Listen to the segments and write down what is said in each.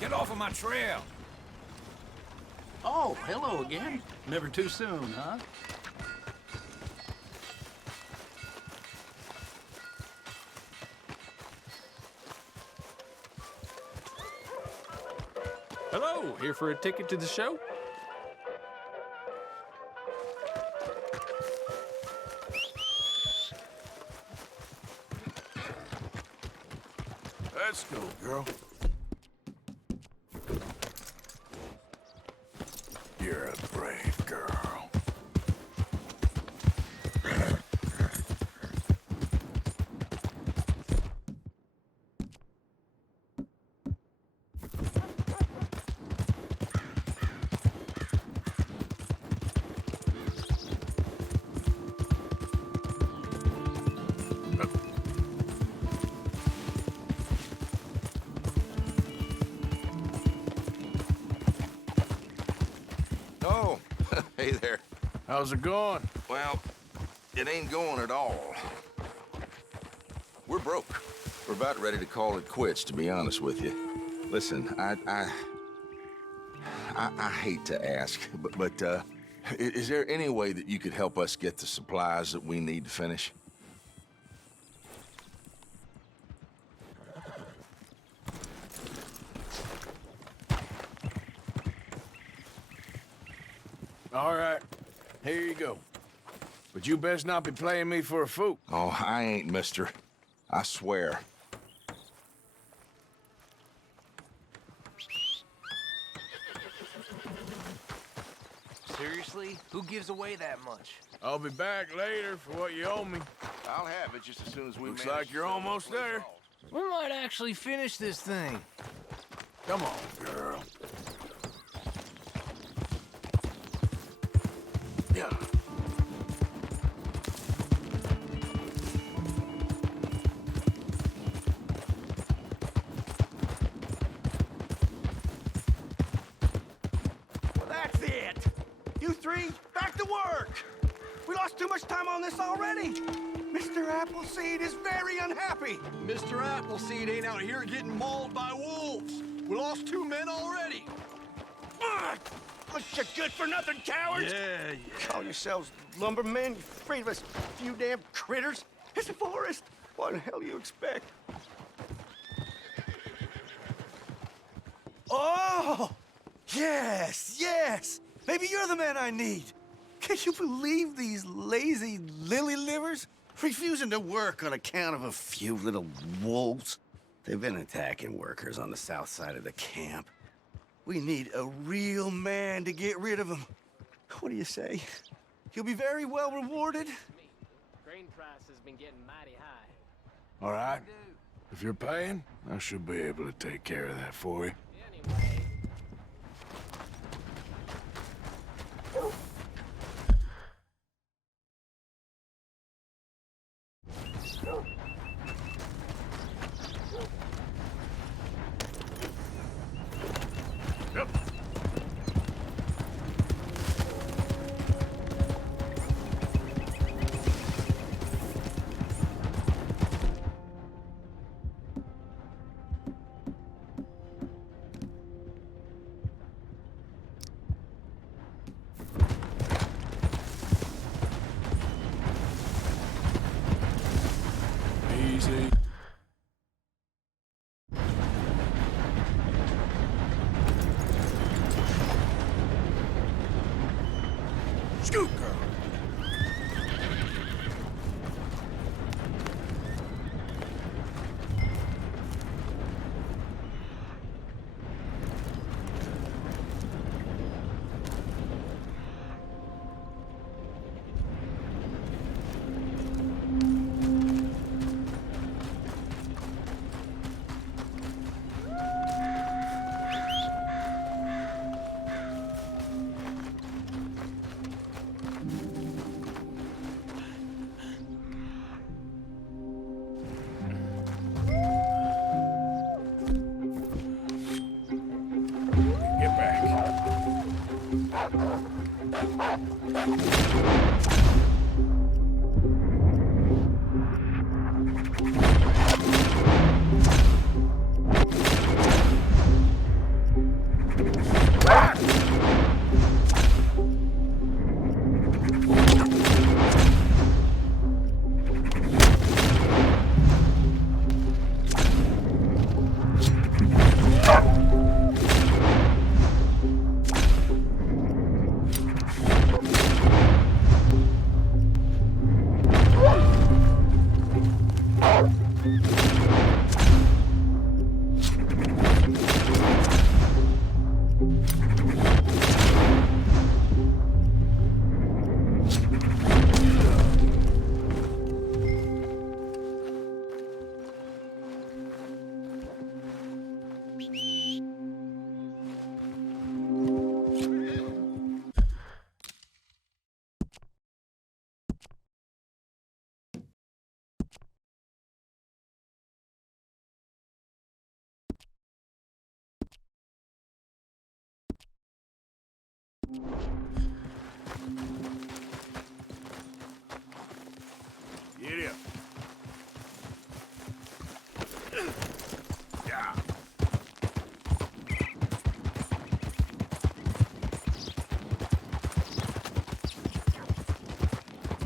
Get off of my trail! Oh, hello again. Never too soon, huh? Hello, here for a ticket to the show? Let's go, girl. You're a brave girl. Oh, hey there. How's it going? Well, it ain't going at all. We're broke. We're about ready to call it quits, to be honest with you. Listen, I hate to ask, but is there any way that you could help us get the supplies that we need to finish? All right, here you go. But you best not be playing me for a fool. Oh, I ain't, mister. I swear. Seriously? Who gives away that much? I'll be back later for what you owe me. I'll have it just as soon as we Looks manage like to you're sell almost those there. calls. We might actually finish this thing. Come on, girl. Yeah. Well, that's it. You three, back to work. We lost too much time on this already. Mr. Appleseed is very unhappy. Mr. Appleseed ain't out here getting mauled by wolves. We lost 2 men already. Ugh! Bunch of good-for-nothing cowards. Yeah. Call yourselves lumbermen, you afraid of us few damn critters. It's a forest. What the hell you expect? Oh! Yes! Maybe you're the man I need. Can you believe these lazy lily livers? Refusing to work on account of a few little wolves. They've been attacking workers on the south side of the camp. We need a real man to get rid of them. What do you say? He'll be very well rewarded. Grain price has been getting mighty high. All right. If you're paying, I should be able to take care of that for you. Anyway. Easy. Scoot, girl. Get back. Giddy up. Yeah.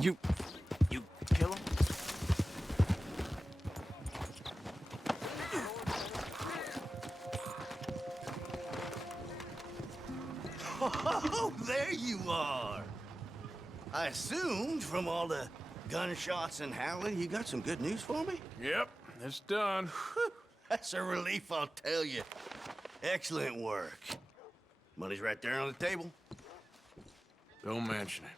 You kill him? Oh, there you are. I assumed from all the gunshots and howling, you got some good news for me? Yep, it's done. That's a relief, I'll tell you. Excellent work. Money's right there on the table. Don't mention it.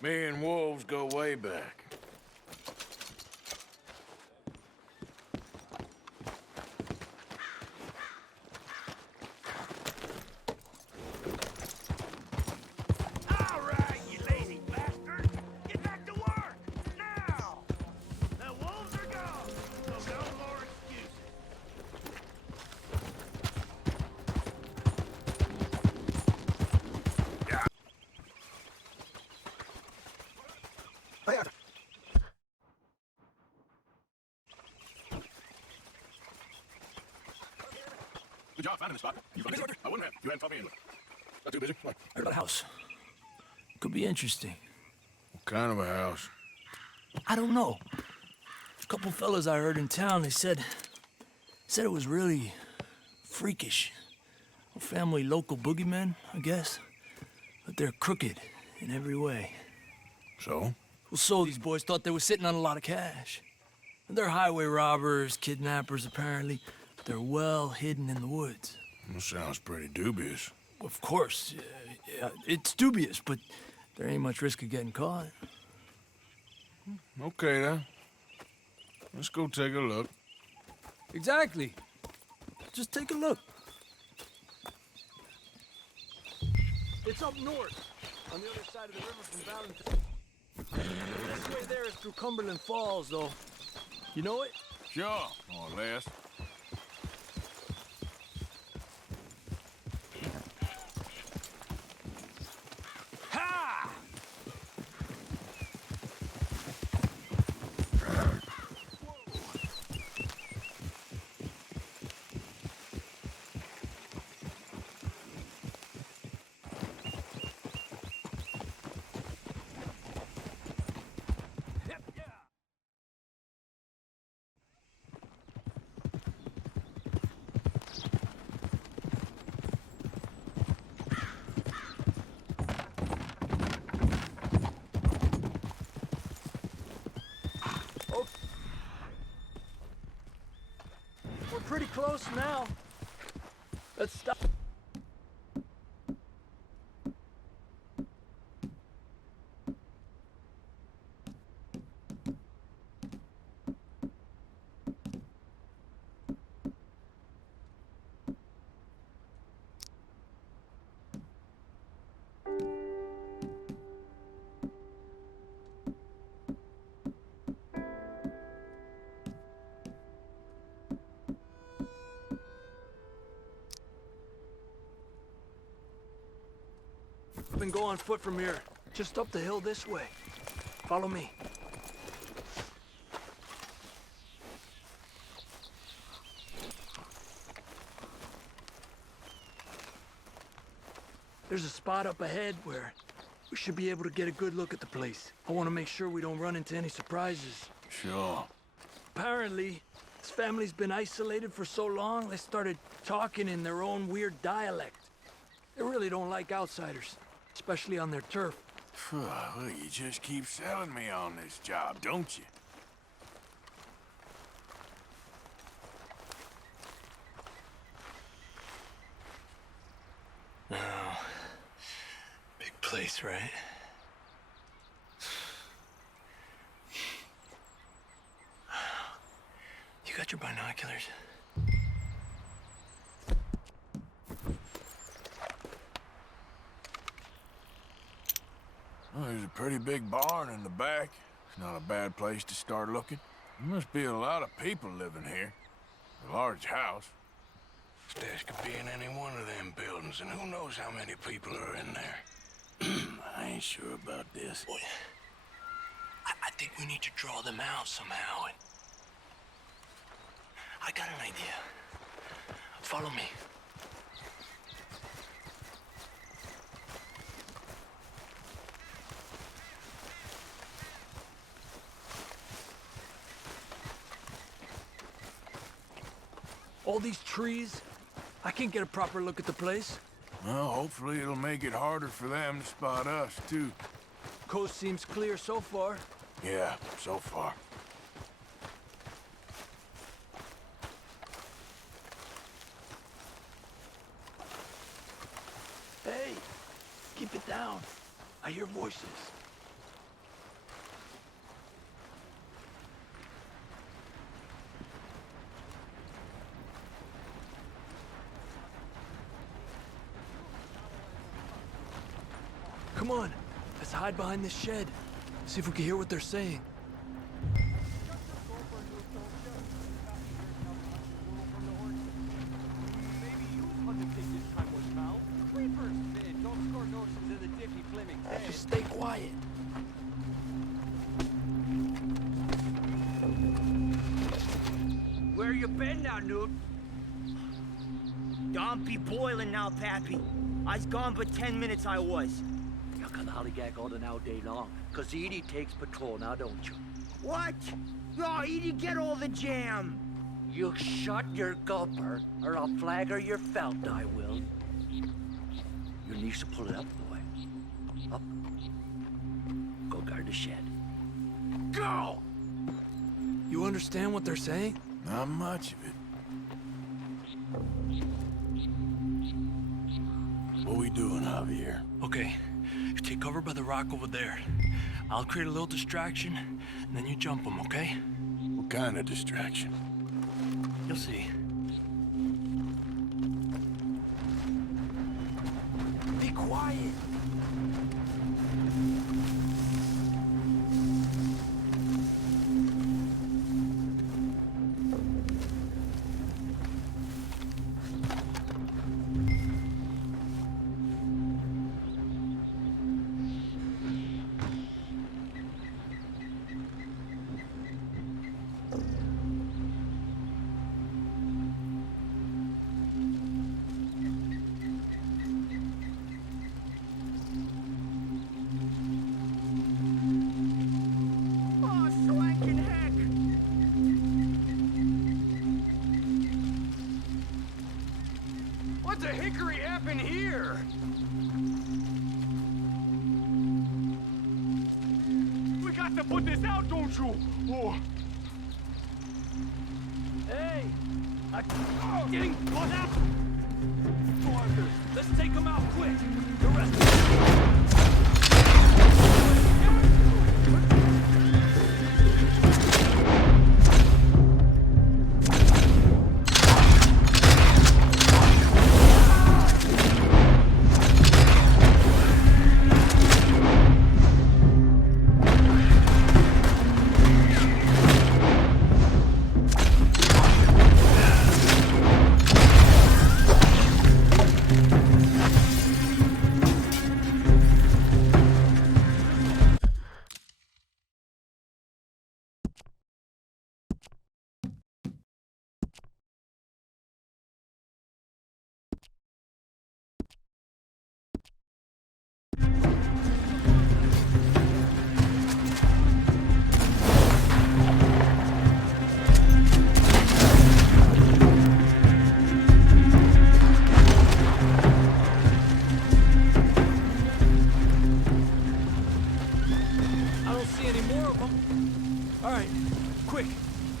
Me and Wolves go way back. All right, you lazy bastard. Get back to work, now! The wolves are gone, so no more excuses. Good job finding the spot. You busy? I wouldn't have. You hadn't told me anyway. Not too busy. What? Heard about a house. Could be interesting. What kind of a house? I don't know. A couple fellas I heard in town, they said it was really freakish. A family local boogeymen, I guess. But they're crooked in every way. So? Well, so these boys thought they were sitting on a lot of cash. They're highway robbers, kidnappers, apparently. But they're well hidden in the woods. That sounds pretty dubious. Of course, yeah, it's dubious, but there ain't much risk of getting caught. Okay, then. Let's go take a look. Exactly. Just take a look. It's up north, on the other side of the river from Valentine. This way there is through Cumberland Falls, though. You know it? Sure, more or less. Ha! We're pretty close now. Let's stop. We can go on foot from here, just up the hill this way. Follow me. There's a spot up ahead where we should be able to get a good look at the place. I want to make sure we don't run into any surprises. Sure. Apparently, this family's been isolated for so long, they started talking in their own weird dialect. They really don't like outsiders, especially on their turf. Well, you just keep selling me on this job, don't you? Oh, big place, right? You got your binoculars? Well, there's a pretty big barn in the back. It's not a bad place to start looking. There must be a lot of people living here. A large house. Stash could be in any one of them buildings, and who knows how many people are in there. I ain't sure about this. Boy, I think we need to draw them out somehow. I got an idea. Follow me. All these trees, I can't get a proper look at the place. Well, hopefully it'll make it harder for them to spot us, too. Coast seems clear so far. Yeah, so far. Hey, keep it down. I hear voices. Come on, let's hide behind this shed. See if we can hear what they're saying. Just stay quiet. Where you been now, Newt? Don't be boiling now, Pappy. I's gone but 10 minutes I was. You can hollygag all the now day long, cause Edie takes patrol now, don't you? What? Oh, Edie, get all the jam. You shut your gulper, or I'll flagger your felt, I will. Your niece will pull it up, boy. Up. Go guard the shed. Go! You understand what they're saying? Not much of it. What we doing, Javier? Okay, you take cover by the rock over there. I'll create a little distraction, and then you jump them, okay? What kind of distraction? You'll see. Be quiet. Oh, swanking heck. What the hickory happened here? We got to put this out, don't you? Oh. Hey! Getting caught out! Arthur, let's take them out quick. The rest of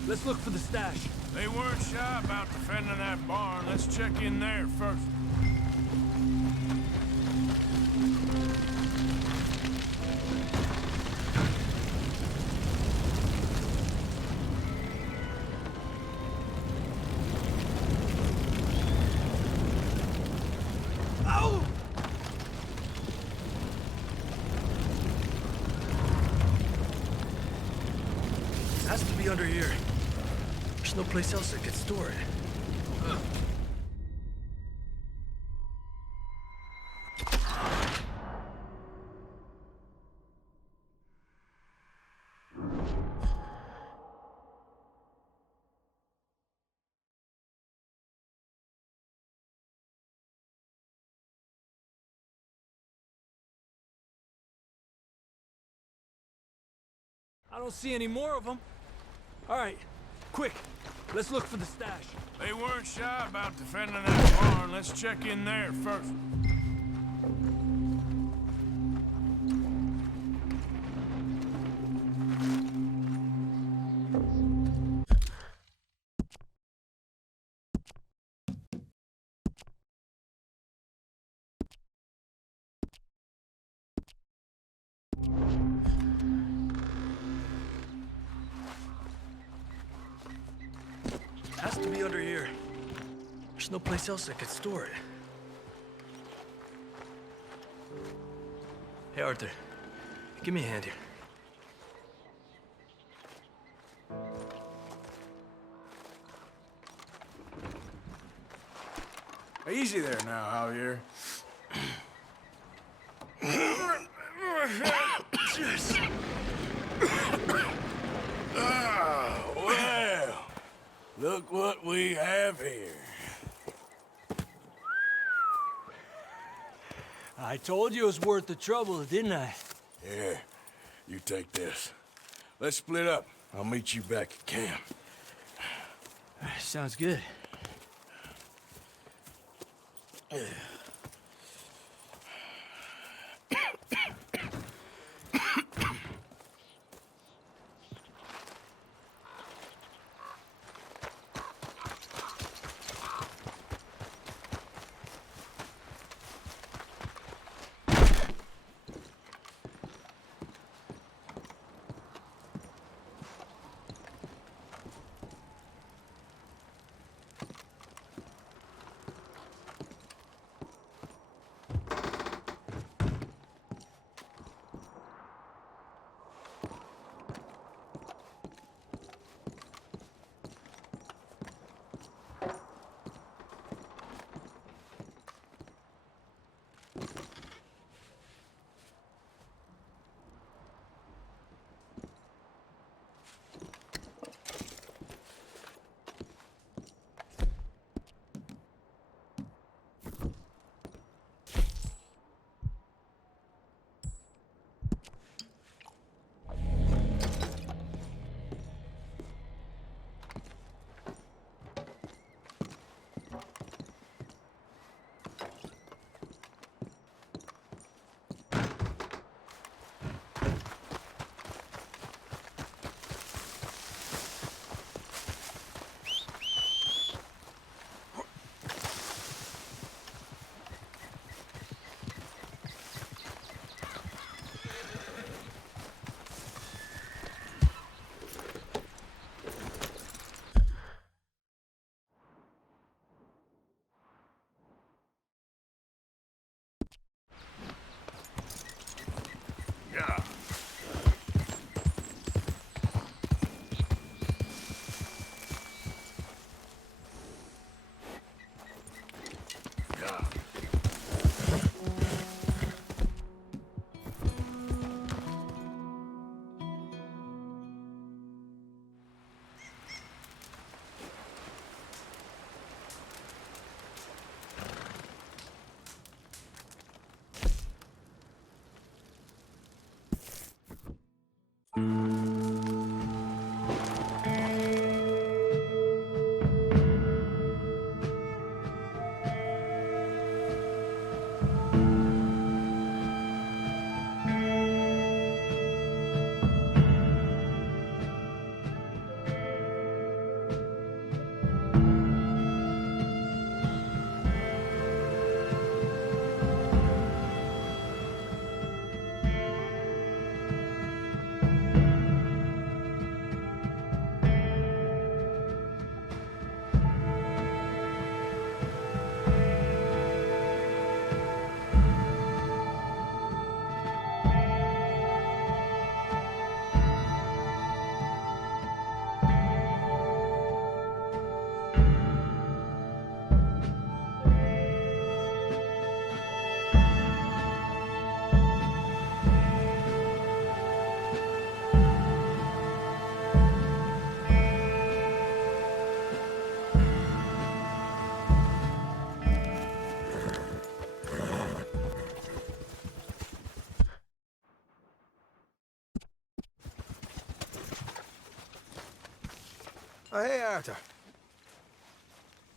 Let's look for the stash. They weren't shy about defending that barn. Let's check in there first. Has to be under here. There's no place else that could store it. I don't see any more of them. All right, quick. Let's look for the stash. They weren't shy about defending that barn. Let's check in there first. Has to be under here. There's no place else that could store it. Hey, Arthur. Give me a hand here. Easy there now, Javier. Well, look what we have here. I told you it was worth the trouble, didn't I? Here, you take this. Let's split up. I'll meet you back at camp. Sounds good. Oh, hey, Arthur.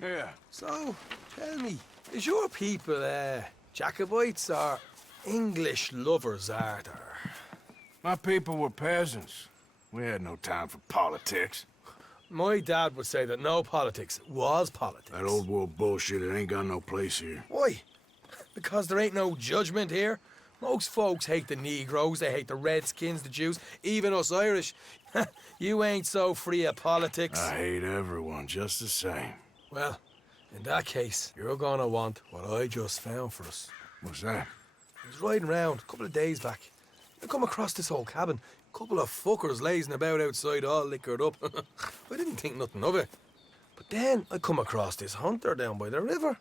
Yeah. So, tell me, is your people, Jacobites or English lovers, Arthur? My people were peasants. We had no time for politics. My dad would say that no politics was politics. That old world bullshit, it ain't got no place here. Why? Because there ain't no judgment here? Most folks hate the Negroes, they hate the Redskins, the Jews, even us Irish. You ain't so free of politics. I hate everyone just the same. Well, in that case, you're gonna want what I just found for us. What's that? I was riding around a couple of days back. I come across this old cabin. A couple of fuckers lazing about outside all liquored up. I didn't think nothing of it. But then I come across this hunter down by the river.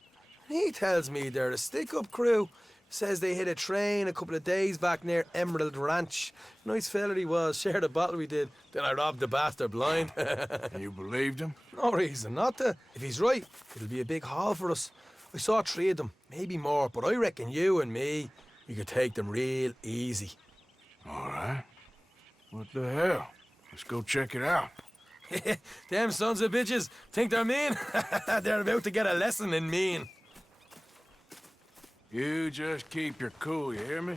He tells me they're a stick-up crew. Says they hit a train a couple of days back near Emerald Ranch. Nice fella he was, shared a bottle we did. Then I robbed the bastard blind. You believed him? No reason not to. If he's right, it'll be a big haul for us. I saw 3 of them, maybe more, but I reckon you and me, we could take them real easy. All right. What the hell? Let's go check it out. Them sons of bitches think they're mean. They're about to get a lesson in mean. You just keep your cool, you hear me?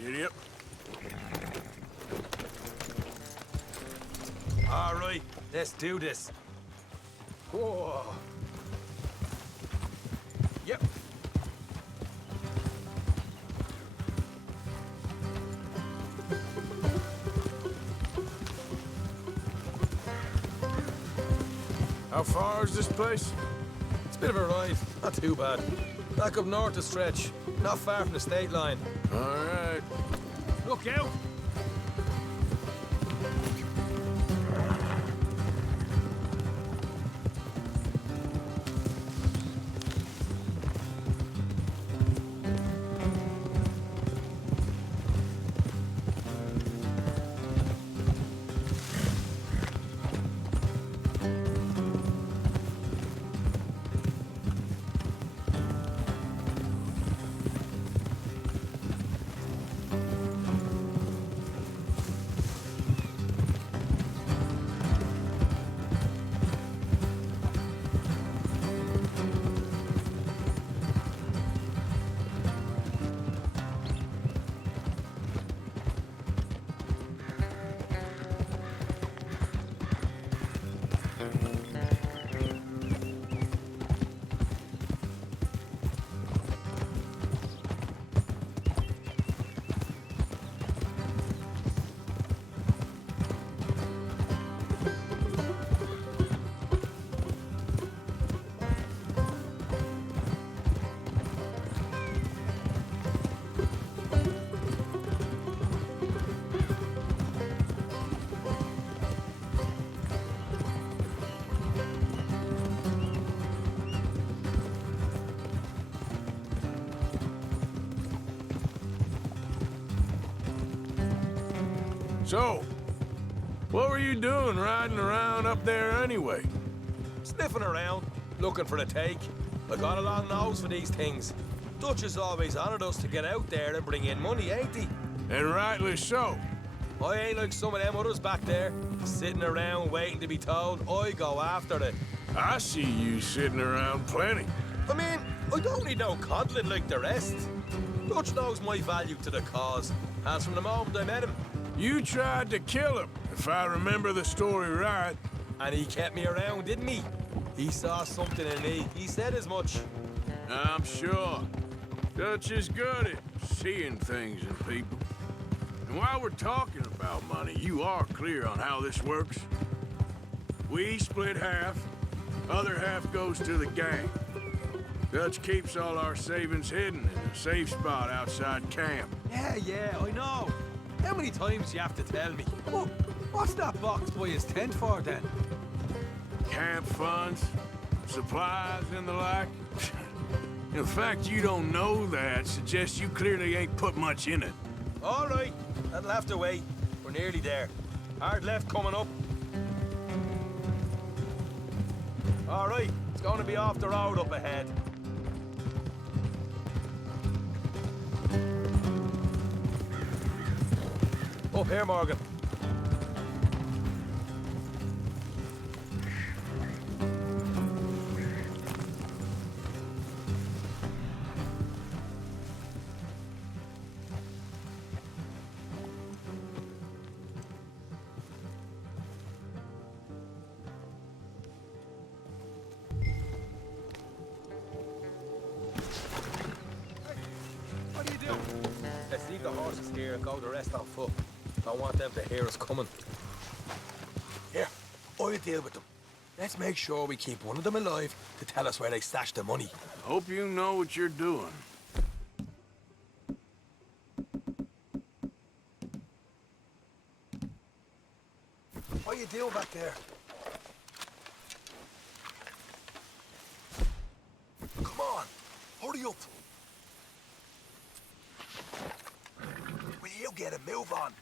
You idiot. All right, let's do this. Whoa. Yep. How far is this place? It's a bit of a ride, not too bad. Back up north to stretch, not far from the state line. All right. Look out! So, what were you doing riding around up there anyway? Sniffing around, looking for a take. I got a long nose for these things. Dutch has always honoured us to get out there and bring in money, ain't he? And rightly so. I ain't like some of them others back there, sitting around waiting to be told. I go after it. I see you sitting around plenty. I mean, I don't need no coddling like the rest. Dutch knows my value to the cause, as from the moment I met him. You tried to kill him, if I remember the story right. And he kept me around, didn't he? He saw something in me. He said as much. I'm sure. Dutch is good at seeing things in people. And while we're talking about money, you are clear on how this works? We split half, other half goes to the gang. Dutch keeps all our savings hidden in a safe spot outside camp. Yeah, I know. How many times do you have to tell me? Oh, what's that box by his tent for, then? Camp funds, supplies, and the like. The fact you don't know that suggests you clearly ain't put much in it. All right, that'll have to wait. We're nearly there. Hard left coming up. All right, it's going to be off the road up ahead. Up here, Morgan. keep the horses here and go the rest on foot. Don't want them to hear us coming. Here, I'll deal with them. Let's make sure we keep one of them alive to tell us where they stashed the money. Hope you know what you're doing. What are you doing back there? Come on, hurry up. Will you get a move on?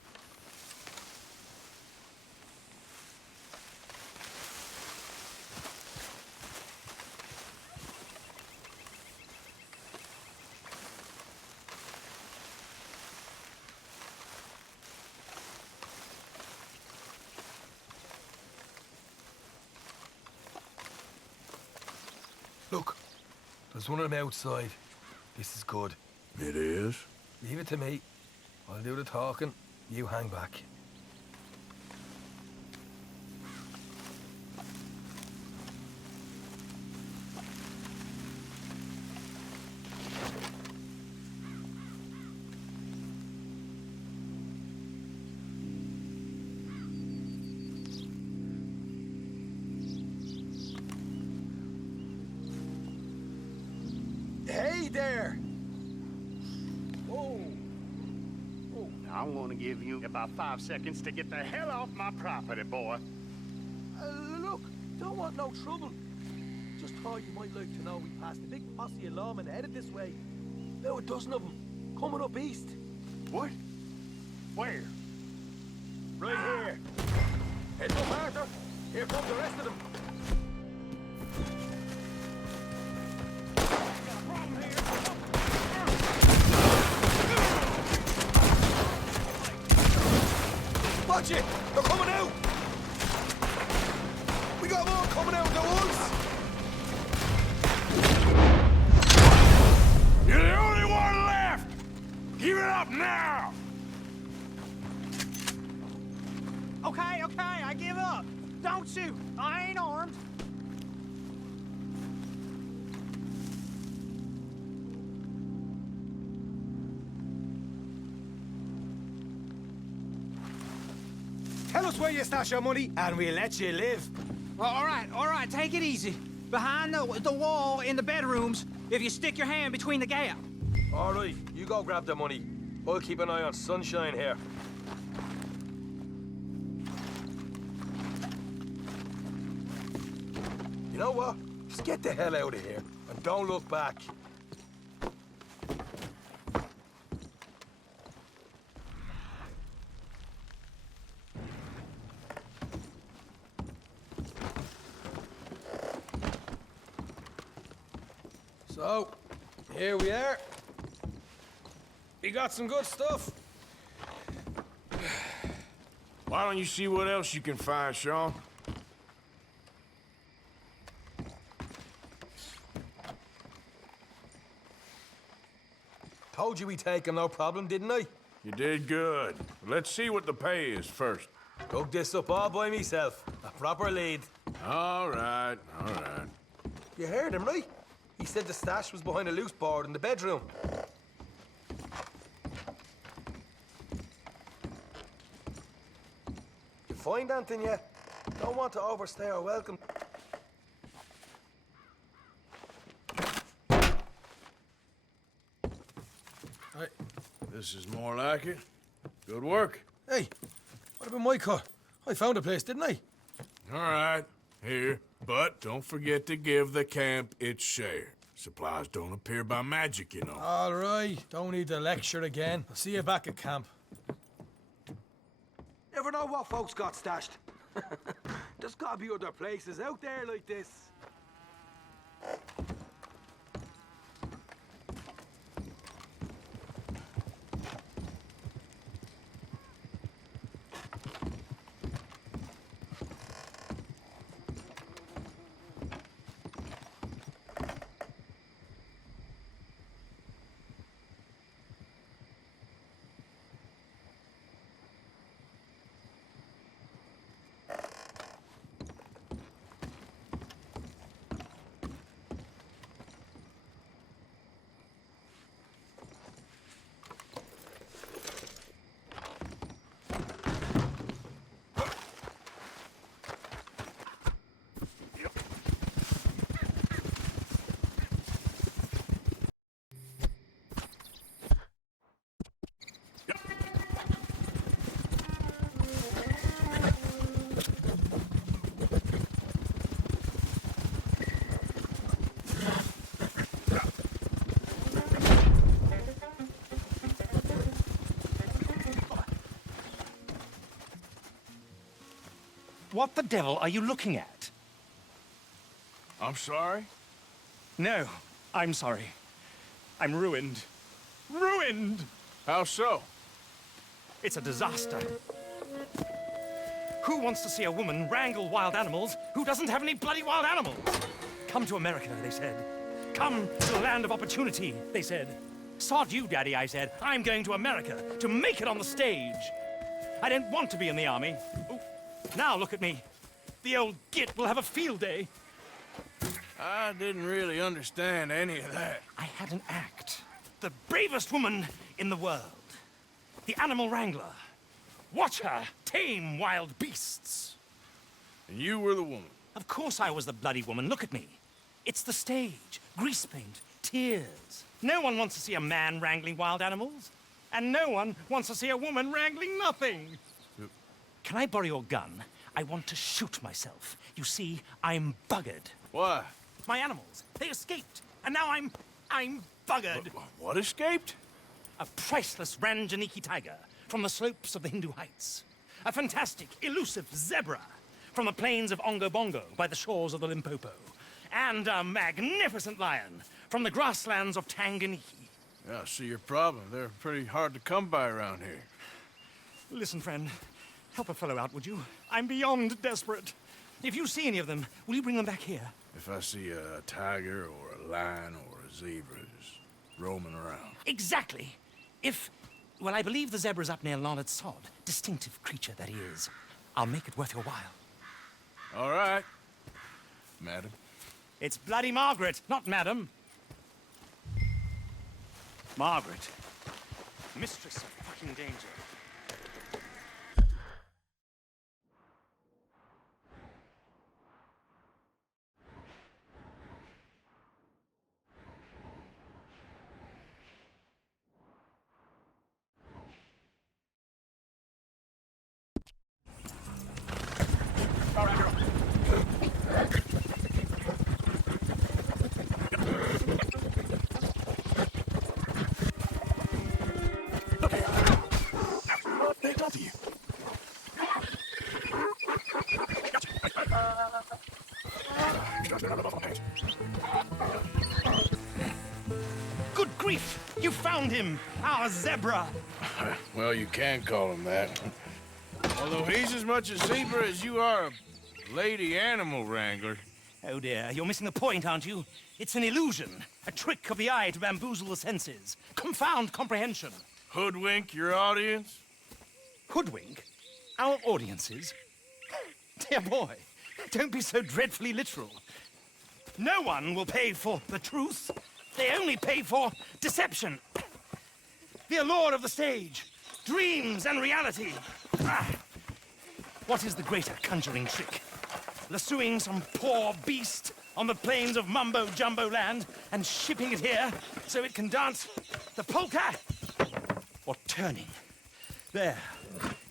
Look, there's one of them outside. This is good. It is? Leave it to me. I'll do the talking. You hang back. Hey there! Whoa. Oh, now I'm gonna give you about 5 seconds to get the hell off my property, boy. Look, don't want no trouble. Just thought you might like to know we passed a big posse of lawmen headed this way. About a dozen of them, coming up east. What? Where? Right here. Heads up, Arthur. Here come the rest of them. Watch it! They're coming out! We got more coming out of the woods! You're the only one left! Give it up now! Okay, I give up. Don't shoot. I ain't armed. Tell us where you stash your money, and we'll let you live. Well, all right, take it easy. Behind the wall in the bedrooms, if you stick your hand between the gap. All right, you go grab the money. I'll keep an eye on Sunshine here. You know what? Just get the hell out of here, and don't look back. So, here we are. We got some good stuff. Why don't you see what else you can find, Sean? Told you we'd take him, no problem, didn't I? You did good. Let's see what the pay is first. Dug this up all by myself. A proper lead. All right, all right. You heard him, right? He said the stash was behind a loose board in the bedroom. You find anything yet? Don't want to overstay our welcome. Hey, this is more like it. Good work. Hey, what about my car? I found a place, didn't I? All right, here. But don't forget to give the camp its share. Supplies don't appear by magic, you know. All right, don't need to lecture again. I'll see you back at camp. Never know what folks got stashed. There's gotta be other places out there like this. What the devil are you looking at? I'm sorry? No, I'm sorry. I'm ruined. Ruined! How so? It's a disaster. Who wants to see a woman wrangle wild animals who doesn't have any bloody wild animals? Come to America, they said. Come to the land of opportunity, they said. Sod you, Daddy, I said. I'm going to America to make it on the stage. I don't want to be in the army. Oh, now look at me. The old git will have a field day. I didn't really understand any of that. I had an act. The bravest woman in the world. The animal wrangler. Watch her tame wild beasts. And you were the woman. Of course I was the bloody woman. Look at me. It's the stage. Grease paint. Tears. No one wants to see a man wrangling wild animals. And no one wants to see a woman wrangling nothing. Can I borrow your gun? I want to shoot myself. You see, I'm buggered. Why? My animals, they escaped. And now I'm buggered. What escaped? A priceless Ranjaniki tiger from the slopes of the Hindu Heights. A fantastic, elusive zebra from the plains of Ongo Bongo by the shores of the Limpopo. And a magnificent lion from the grasslands of Tanganyika. Yeah, I see your problem. They're pretty hard to come by around here. Listen, friend, help a fellow out, would you? I'm beyond desperate. If you see any of them, will you bring them back here? If I see a tiger or a lion or a zebra just roaming around. Exactly. Well, I believe the zebra's up near Larned Sod. Distinctive creature that he is. I'll make it worth your while. All right, madam. It's bloody Margaret, not madam. Margaret. Mistress of fucking danger. Good grief! You found him! Our zebra! Well, you can call him that. Although he's as much a zebra as you are a lady animal wrangler. Oh dear, you're missing the point, aren't you? It's an illusion. A trick of the eye to bamboozle the senses. Confound comprehension. Hoodwink your audience? Hoodwink? Our audiences? Dear boy, don't be so dreadfully literal. No one will pay for the truth. They only pay for deception. The allure of the stage, dreams and reality. What is the greater conjuring trick? Lassoing some poor beast on the plains of mumbo-jumbo land and shipping it here so it can dance the polka? Or turning, there,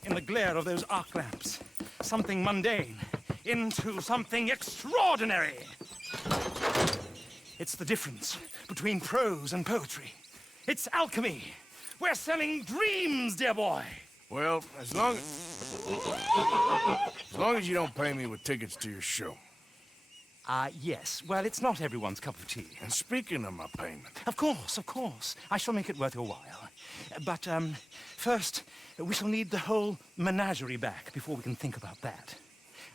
in the glare of those arc lamps, something mundane into something extraordinary. It's the difference between prose and poetry. It's alchemy. We're selling dreams, dear boy. Well, as long as you don't pay me with tickets to your show. Yes. Well, it's not everyone's cup of tea. And speaking of my payment... Of course. I shall make it worth your while. But, first, we shall need the whole menagerie back before we can think about that.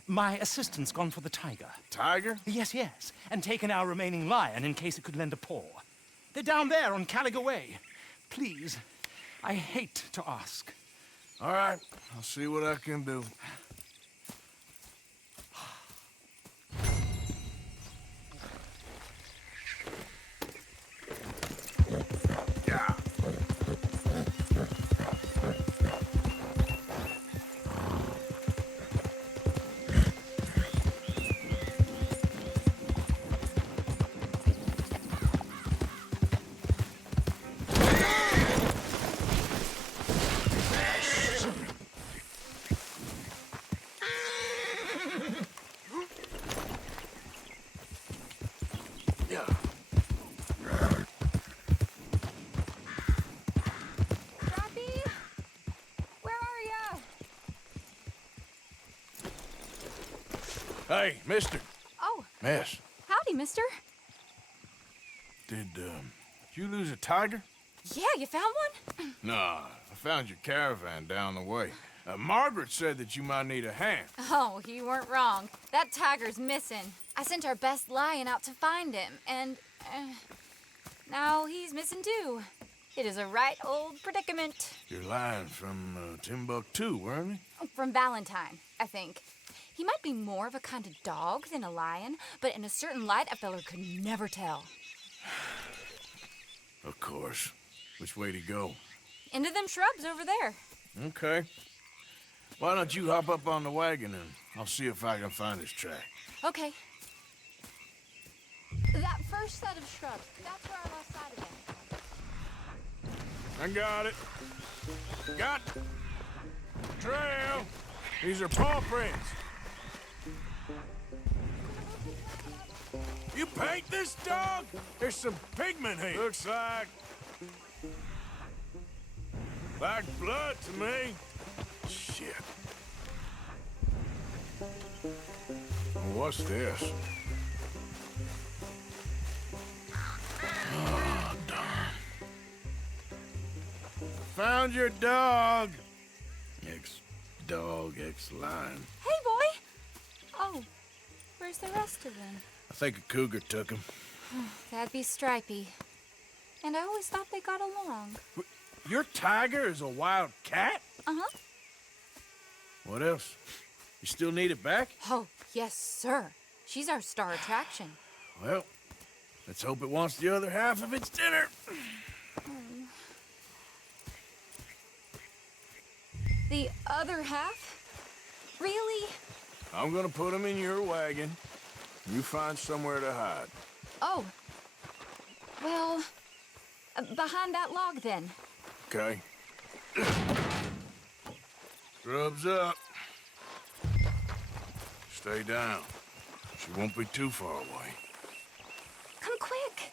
My assistant's gone for the tiger. Tiger? Yes. And taken our remaining lion in case it could lend a paw. They're down there on Caliga Way. Please, I hate to ask. All right, I'll see what I can do. Hey, mister. Oh, Miss, howdy, mister. did you lose a tiger? Yeah, you found one? Nah, I found your caravan down the way. Margaret said that you might need a hand. Oh, you weren't wrong. That tiger's missing. I sent our best lion out to find him, and now he's missing too. It is a right old predicament. Your lion from Timbuktu, weren't he? From Valentine, I think. He might be more of a kind of dog than a lion, but in a certain light, a feller could never tell. Of course. Which way to go? Into them shrubs over there. Okay. Why don't you hop up on the wagon and I'll see if I can find his track. Okay. That first set of shrubs, that's where I lost sight of him. I got it. Got trail. These are paw prints. You paint this dog? There's some pigment here. Looks like blood to me. Shit. What's this? Oh, darn. Found your dog. Ex-dog, ex-lion. Hey, boy! Oh, where's the rest of them? I think a cougar took him. That'd be Stripey. And I always thought they got along. Your tiger is a wild cat? Uh-huh. What else? You still need it back? Oh, yes, sir. She's our star attraction. Well, let's hope it wants the other half of its dinner. The other half? Really? I'm gonna put him in your wagon. You find somewhere to hide. Oh. Well, behind that log, then. Okay. Scrubs up. Stay down. She won't be too far away. Come quick.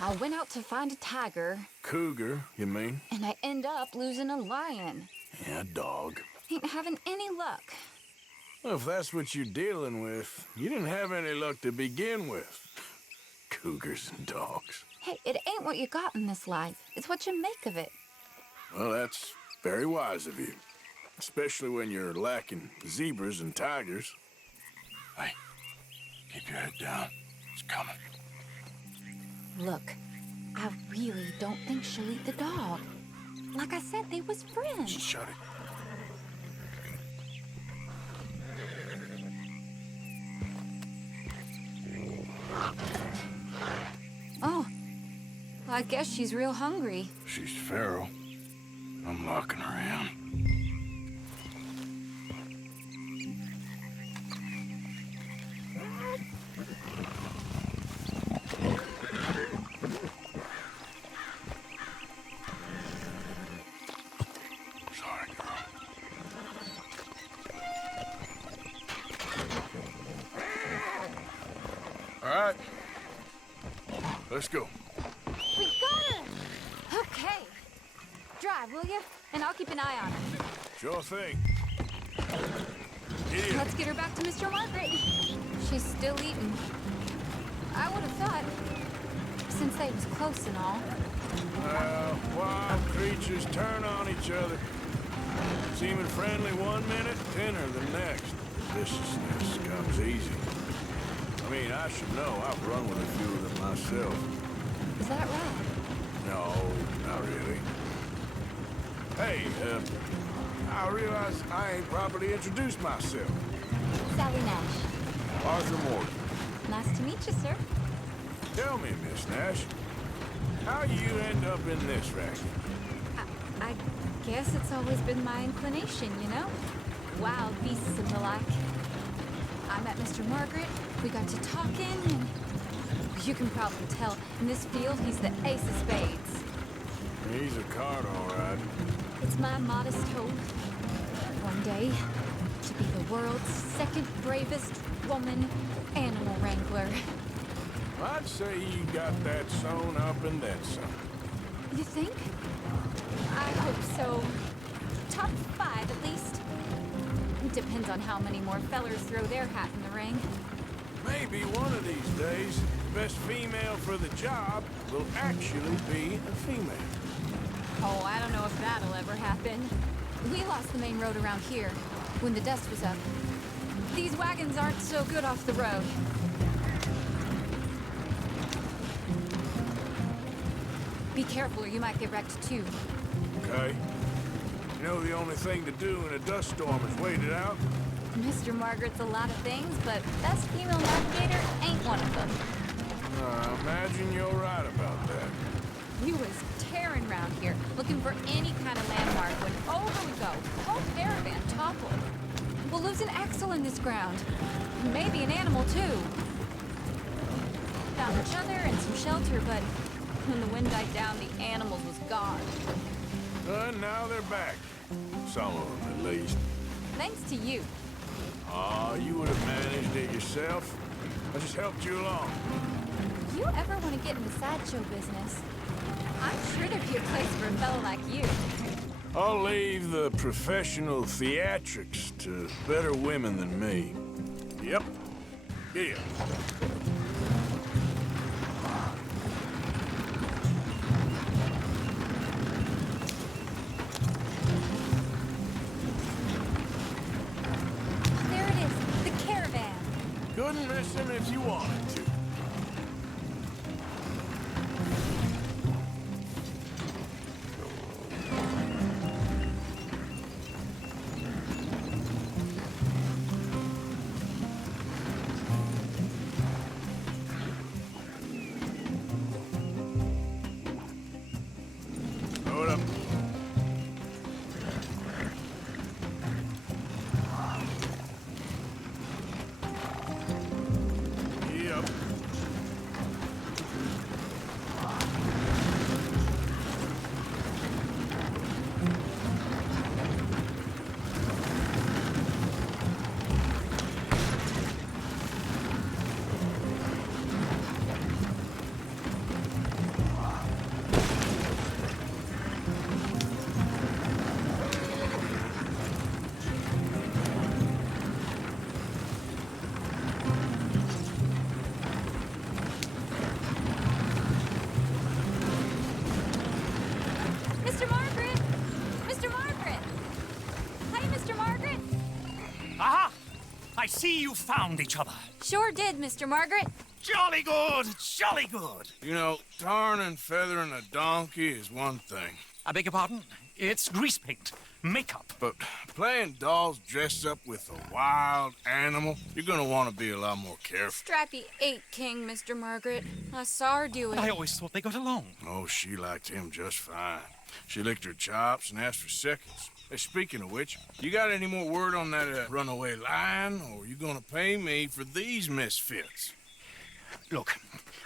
I went out to find a tiger. Cougar, you mean? And I end up losing a lion. Yeah, dog. Ain't having any luck. Well, if that's what you're dealing with, you didn't have any luck to begin with. Cougars and dogs. Hey, it ain't what you got in this life. It's what you make of it. Well, that's very wise of you. Especially when you're lacking zebras and tigers. Hey, keep your head down. It's coming. Look, I really don't think she'll eat the dog. Like I said, they was friends. Shut it. Oh, I guess she's real hungry. She's feral. I'm locking her in. Sorry, girl. All right. Let's go. We got her! Okay. Drive, will you? And I'll keep an eye on her. Sure thing. Yeah. Let's get her back to Mr. Margaret. She's still eating. I would have thought, since they was close and all. Wild creatures turn on each other. Seeming friendly one minute, thinner the next. Viciousness comes easy. I mean, I should know. I've run with a few of them myself. Is that right? No, not really. Hey, I realize I ain't properly introduced myself. Sally Nash. Arthur Morgan. Nice to meet you, sir. Tell me, Miss Nash, how you end up in this racket? I guess it's always been my inclination, you know? Wild beasts and the like. I met Mr. Margaret, we got to talking, and you can probably tell, in this field, he's the ace of spades. He's a card, all right. It's my modest hope, one day, to be the world's second bravest woman animal wrangler. I'd say you got that sewn up and then some. You think? I hope so. Top 5, at least. Depends on how many more fellers throw their hat in the ring. Maybe one of these days, the best female for the job will actually be a female. Oh, I don't know if that'll ever happen. We lost the main road around here when the dust was up. These wagons aren't so good off the road. Be careful or you might get wrecked too. Okay. You know the only thing to do in a dust storm is wait it out? Mr. Margaret's a lot of things, but best female navigator ain't one of them. I imagine you're right about that. We was tearing around here, looking for any kind of landmark when over we go. The whole caravan toppled. We'll lose an axle in this ground. Maybe an animal, too. Found each other and some shelter, but when the wind died down, the animals was gone. And now they're back. Some of them, at least. Thanks to you. Aw, you would have managed it yourself. I just helped you along. You ever want to get into sideshow business? I'm sure there'd be a place for a fellow like you. I'll leave the professional theatrics to better women than me. Yep. Here. There it is, the caravan. Couldn't miss him if you wanted to. Hold up. Yep. Mr. Margaret! Mr. Margaret! Hi, Mr. Margaret! Aha! I see you found each other. Sure did, Mr. Margaret. Jolly good, jolly good. You know, tarring and feathering a donkey is one thing. I beg your pardon? It's grease paint, makeup. But playing dolls dressed up with a wild animal, you're gonna want to be a lot more careful. Strappy ate King, Mr. Margaret. I saw her do it. I always thought they got along. Oh, she liked him just fine. She licked her chops and asked for seconds. Hey, speaking of which, you got any more word on that runaway lion, or are you gonna pay me for these misfits? Look,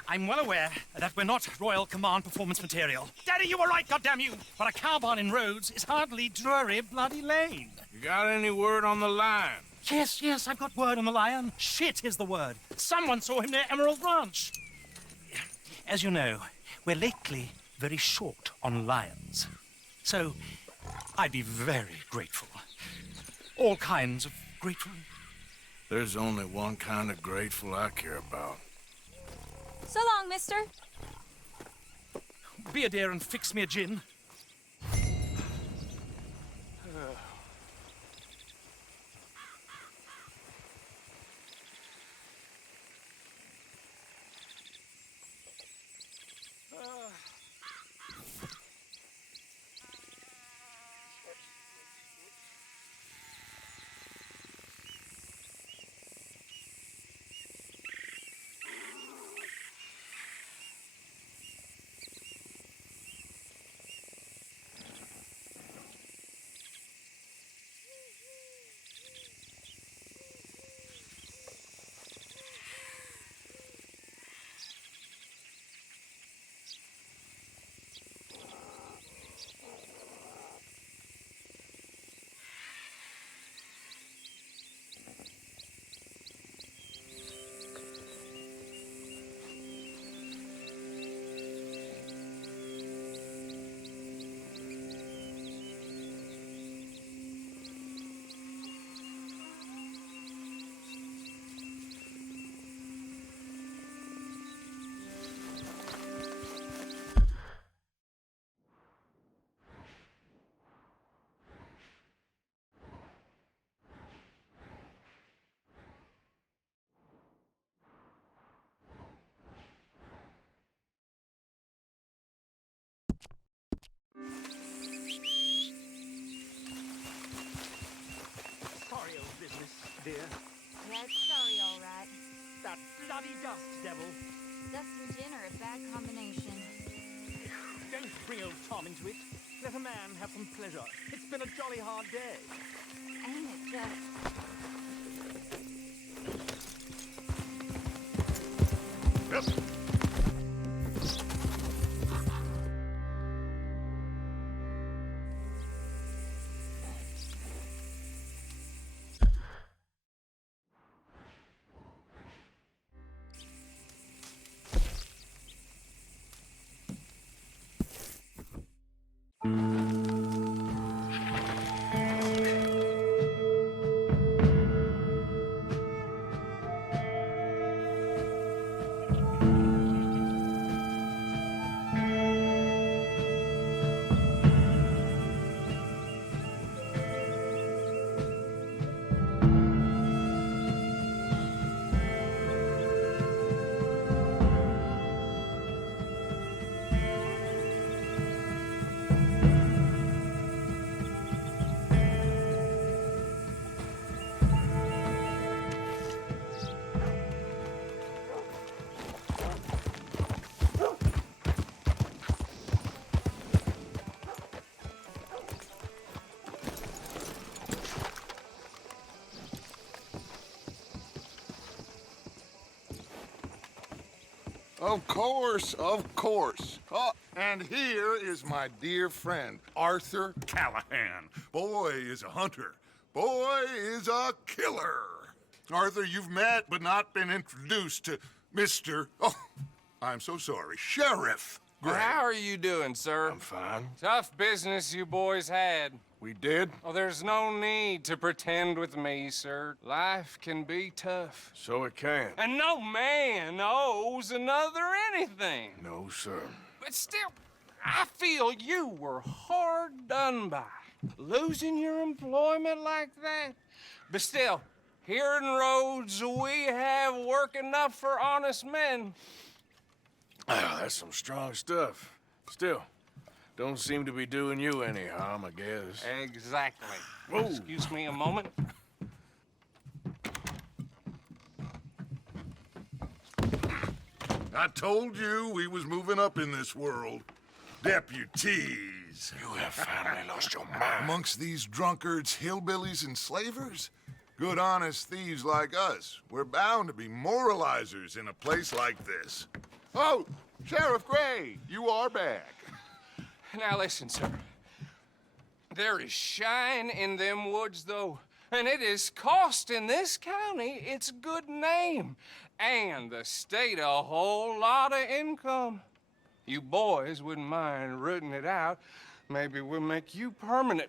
I'm well aware that we're not Royal Command performance material. Daddy, you were right, goddammit you! But a cowbarn in Rhodes is hardly Drury Bloody Lane. You got any word on the lion? Yes, I've got word on the lion. Shit is the word. Someone saw him near Emerald Ranch. As you know, we're lately very short on lions. So, I'd be very grateful. All kinds of grateful. There's only one kind of grateful I care about. So long, mister. Be a dear and fix me a gin. devil. Dust and gin are a bad combination. Don't bring old Tom into it. Let a man have some pleasure. It's been a jolly hard day. Ain't it just? Of course, of course. Oh, and here is my dear friend, Arthur Callahan. Boy is a hunter. Boy is a killer. Arthur, you've met but not been introduced to Mr. Oh, I'm so sorry, Sheriff Gray. How are you doing, sir? I'm fine. Tough business you boys had. We did? Oh, there's no need to pretend with me, sir. Life can be tough. So it can. And no man owes another anything. No, sir. But still, I feel you were hard done by. Losing your employment like that. But still, here in Rhodes, we have work enough for honest men. Oh, that's some strong stuff. Still, don't seem to be doing you any harm, I guess. Exactly. Whoa. Excuse me a moment. I told you we was moving up in this world. Deputies. You have finally lost your mind. Amongst these drunkards, hillbillies, and slavers? Good honest thieves like us. We're bound to be moralizers in a place like this. Oh, Sheriff Gray, you are back. Now listen, sir. There is shine in them woods, though, and it is costing this county its good name and the state a whole lot of income. You boys wouldn't mind rooting it out. Maybe we'll make you permanent.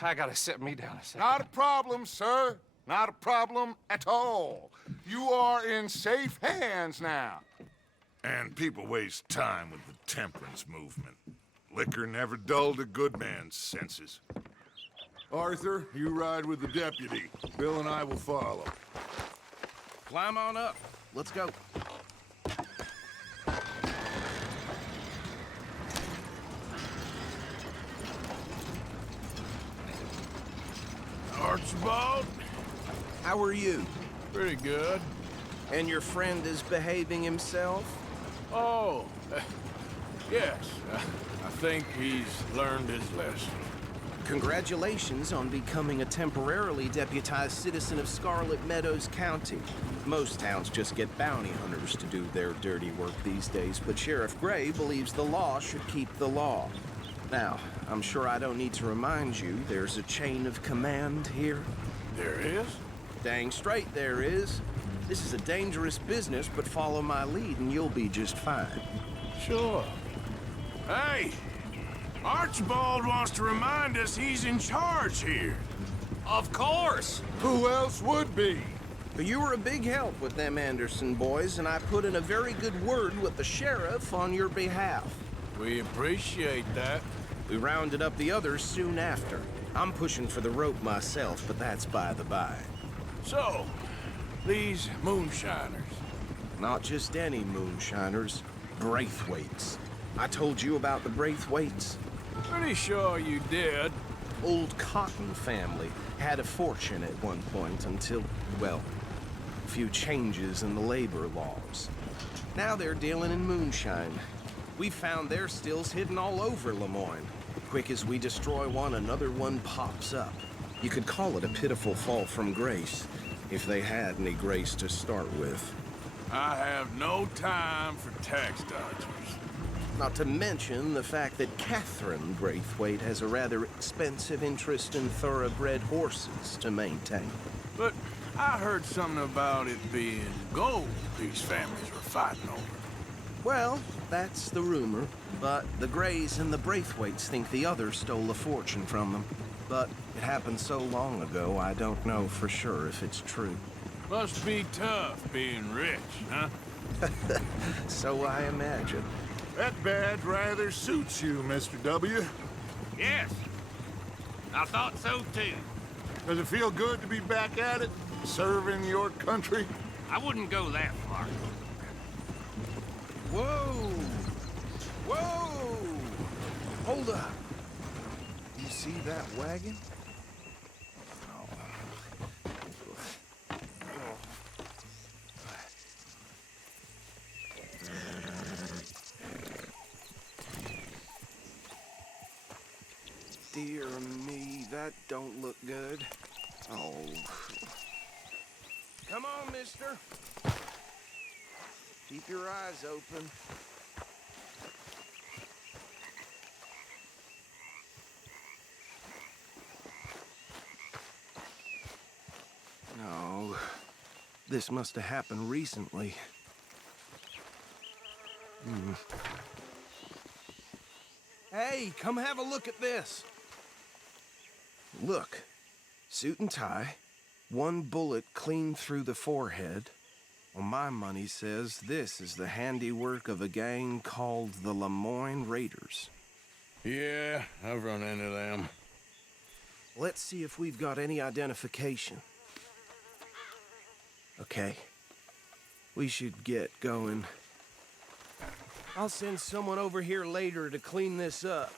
I gotta sit me down a second. Not a problem, sir. Not a problem at all. You are in safe hands now. And people waste time with the temperance movement. Liquor never dulled a good man's senses. Arthur, you ride with the deputy. Bill and I will follow. Climb on up. Let's go. Archibald? How are you? Pretty good. And your friend is behaving himself? Oh, yes. I think he's learned his lesson. Congratulations on becoming a temporarily deputized citizen of Scarlet Meadows County. Most towns just get bounty hunters to do their dirty work these days, but Sheriff Gray believes the law should keep the law. Now, I'm sure I don't need to remind you there's a chain of command here. There is? Dang straight there is. This is a dangerous business, but follow my lead and you'll be just fine. Sure. Hey! Archibald wants to remind us he's in charge here. Of course! Who else would be? But you were a big help with them Anderson boys, and I put in a very good word with the sheriff on your behalf. We appreciate that. We rounded up the others soon after. I'm pushing for the rope myself, but that's by the by. So, these moonshiners. Not just any moonshiners, Braithwaites. I told you about the Braithwaites? Pretty sure you did. Old Cotton family had a fortune at one point until, well, A few changes in the labor laws. Now they're dealing in moonshine. We found their stills hidden all over Lemoyne. Quick as we destroy one, another one pops up. You could call it a pitiful fall from grace, if they had any grace to start with. I have no time for tax dodgers. Not to mention the fact that Catherine Braithwaite has a rather expensive interest in thoroughbred horses to maintain. But I heard something about it being gold these families were fighting over. Well, that's the rumor, but the Greys and the Braithwaites think the others stole a fortune from them. But it happened so long ago, I don't know for sure if it's true. Must be tough being rich, huh? So I imagine. That badge rather suits you, Mr. W. Yes. I thought so, too. Does it feel good to be back at it, serving your country? I wouldn't go that far. Whoa! Whoa! Hold up. You see that wagon? Dear me, that don't look good. Oh. Come on, mister. Keep your eyes open. No. This must have happened recently. Hey, come have a look at this. Look, suit and tie, one bullet clean through the forehead. Well, my money says this is the handiwork of a gang called the Lemoyne Raiders. Yeah, I've run into them. Let's see if we've got any identification. Okay. We should get going. I'll send someone over here later to clean this up.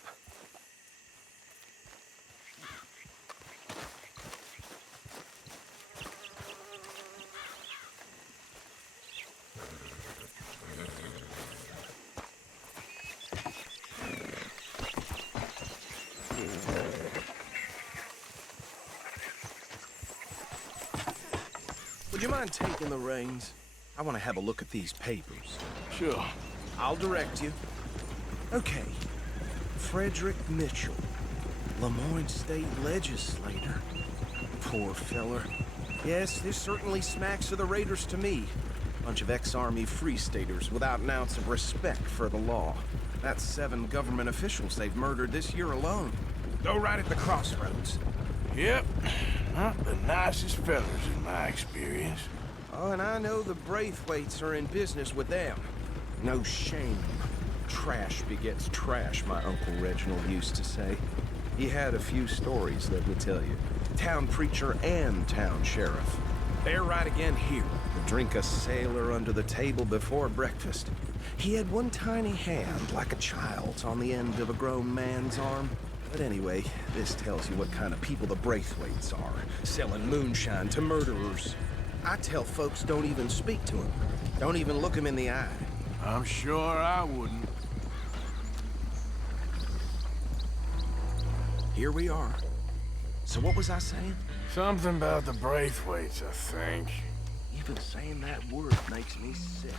Would you mind taking the reins? I want to have a look at these papers. Sure. I'll direct you. Okay. Frederick Mitchell, Lemoyne State Legislator. Poor feller. Yes, this certainly smacks of the Raiders to me. Bunch of ex-Army Free Staters without an ounce of respect for the law. That's 7 government officials they've murdered this year alone. Go right at the crossroads. Yep. Not the nicest fellas in my experience. Oh, and I know the Braithwaites are in business with them. No shame. Trash begets trash, my Uncle Reginald used to say. He had a few stories, let me tell you. Town preacher and town sheriff. They're right again here. To drink a sailor under the table before breakfast. He had one tiny hand, like a child's, on the end of a grown man's arm. But anyway, this tells you what kind of people the Braithwaites are. Selling moonshine to murderers. I tell folks don't even speak to him. Don't even look him in the eye. I'm sure I wouldn't. Here we are. So what was I saying? Something about the Braithwaites, I think. Even saying that word makes me sick.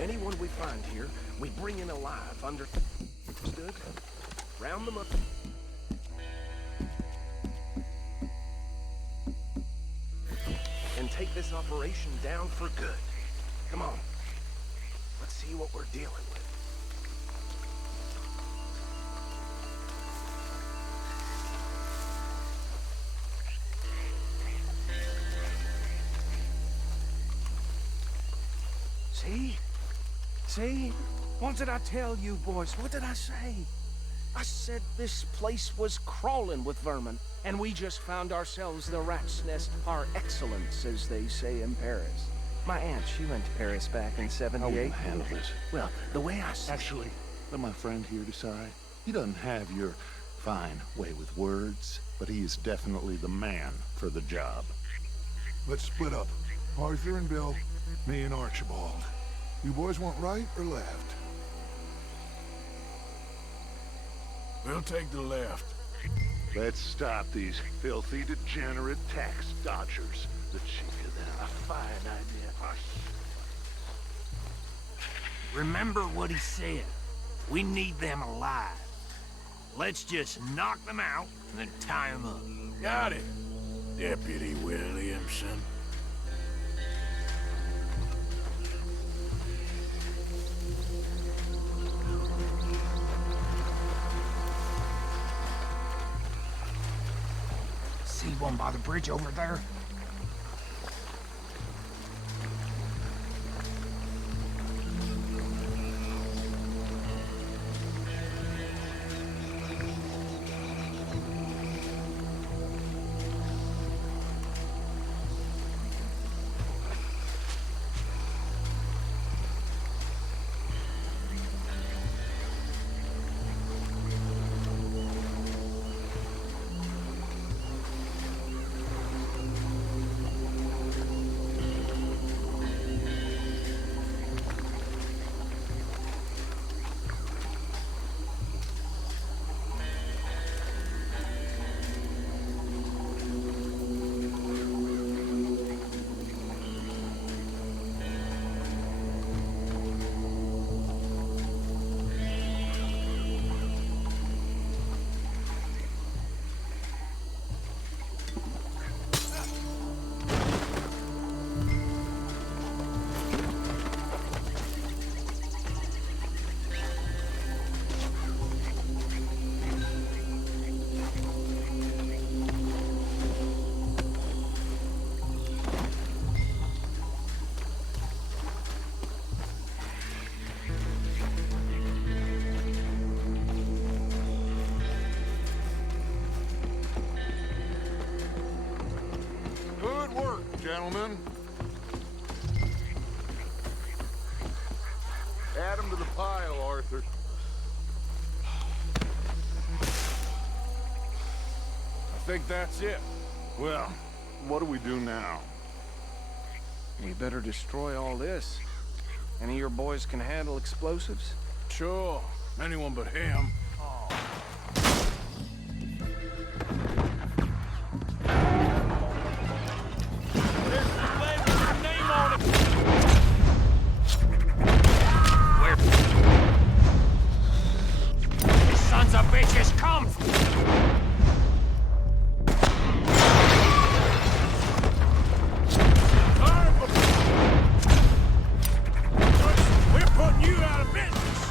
Anyone we find here, we bring in alive, understood? Round them up. And take this operation down for good. Come on. Let's see what we're dealing with. See? See? What did I tell you, boys? What did I say? I said this place was crawling with vermin, and we just found ourselves the rat's nest par excellence, as they say in Paris. My aunt, she went to Paris back in How will '78. you handle this? Well, the way I see Actually, let my friend here decide. He doesn't have your fine way with words, but he is definitely the man for the job. Let's split up. Arthur and Bill, me and Archibald. You boys want right or left? We'll take the left. Let's stop these filthy, degenerate tax dodgers. The chief of them. A fine idea. Remember what he said. We need them alive. Let's just knock them out and then tie them up. Got it, Deputy Williamson. See one by the bridge over there? Good work, gentlemen. Add 'em to the pile, Arthur. I think that's it. Well, what do we do now? we better destroy all this. Any of your boys can handle explosives? Sure, anyone but him. Sons of bitches, come! We're putting you out of business.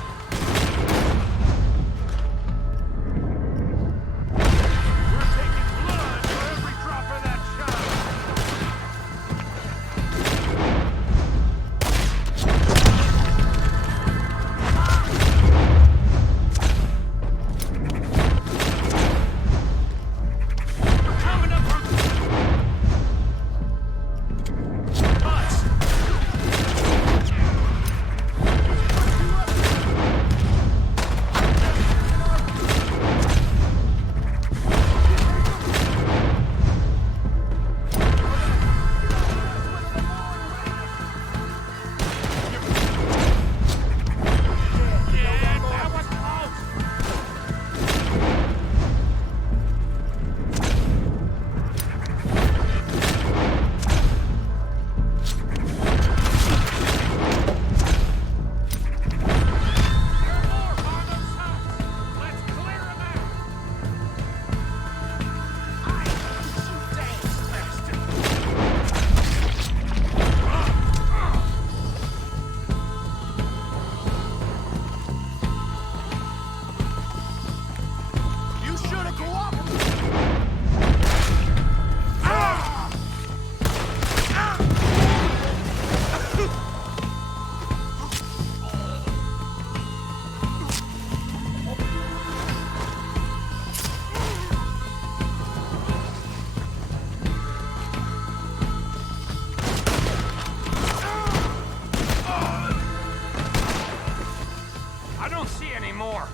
don't see any more.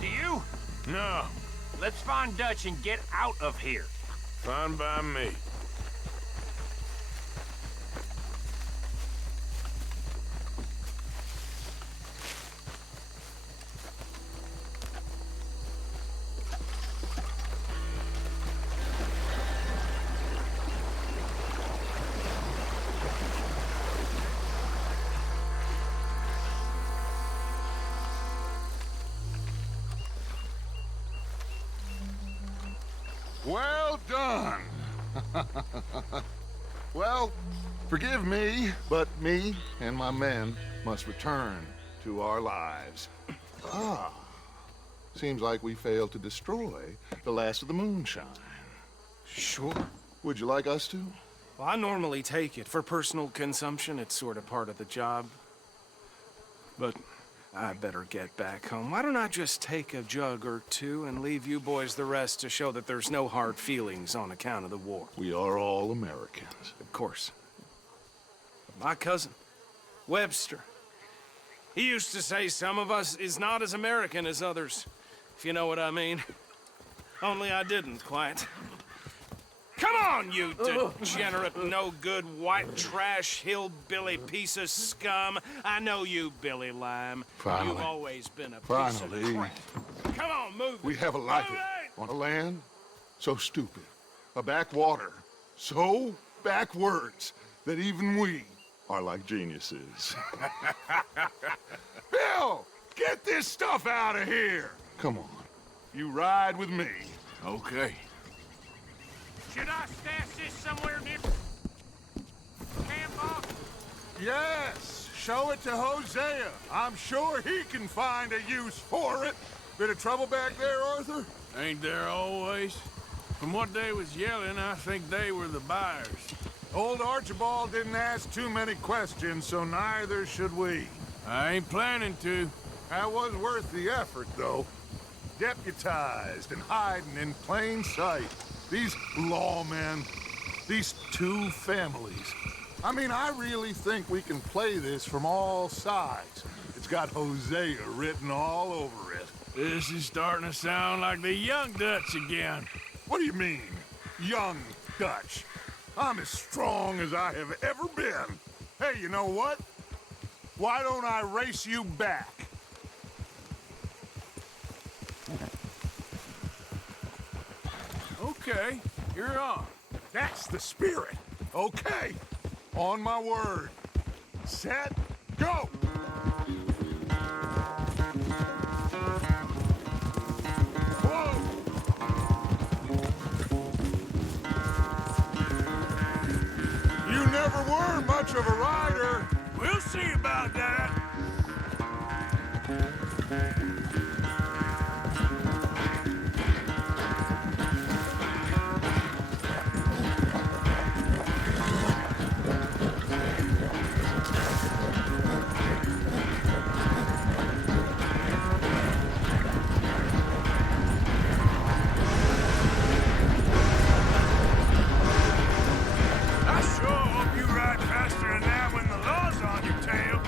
Do you? No, Let's find Dutch and get out of here. fine by me. Well done. Well, forgive me, but me and my men must return to our lives. Ah, seems like we failed to destroy the last of the moonshine. Sure. Would you like us to? Well, I normally take it. For personal consumption, it's sort of part of the job. But I better get back home. Why don't I just take a jug or two and leave you boys the rest to show that there's no hard feelings on account of the war? We are all Americans. Of course. My cousin, Webster, he used to say some of us is not as American as others, if you know what I mean. Only I didn't quite. Come on, you degenerate, no-good, white trash, hillbilly piece of scum. I know you, Billy Lime. Finally. You've always been a piece of crap. Come on, move it. We have a life on a land so stupid, a backwater so backwards that even we are like geniuses. Bill, get this stuff out of here. Come on, you ride with me. Okay. Should I stash this somewhere near camp off? Yes, show it to Hosea. I'm sure he can find a use for it. Bit of trouble back there, Arthur? Ain't there always? From what they was yelling, I think they were the buyers. Old Archibald didn't ask too many questions, so neither should we. I ain't planning to. That was worth the effort, though. Deputized and hiding in plain sight. These lawmen, these two families. I mean, I really think we can play this from all sides. It's got Hosea written all over it. This is starting to sound like the young Dutch again. What do you mean, young Dutch? I'm as strong as I have ever been. Hey, you know what? Why don't I race you back? Okay, you're on. That's the spirit. Okay, on my word. Set, go! Whoa! You never were much of a rider. We'll see about that. I sure hope you ride faster than that when the law's on your tail.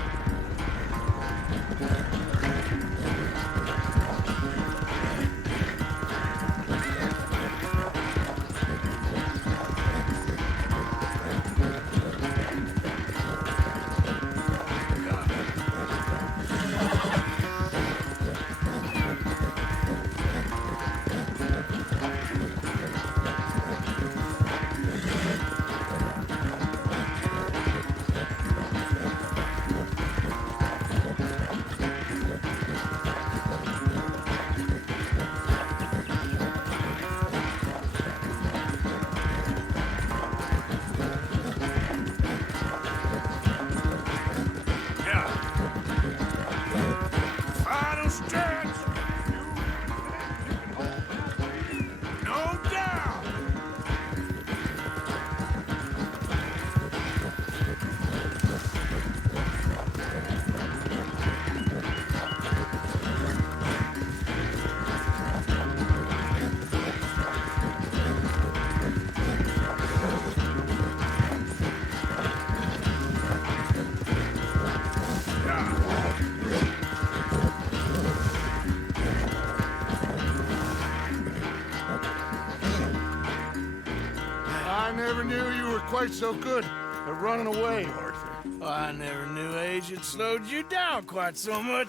quite so good at running away, Arthur. Oh, I never knew age had slowed you down quite so much.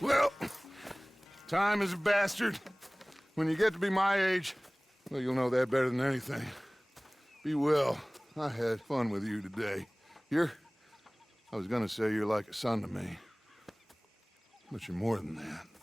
Well, time is a bastard. When you get to be my age, well, you'll know that better than anything. Be well. I had fun with you today. I was gonna say you're like a son to me, but you're more than that.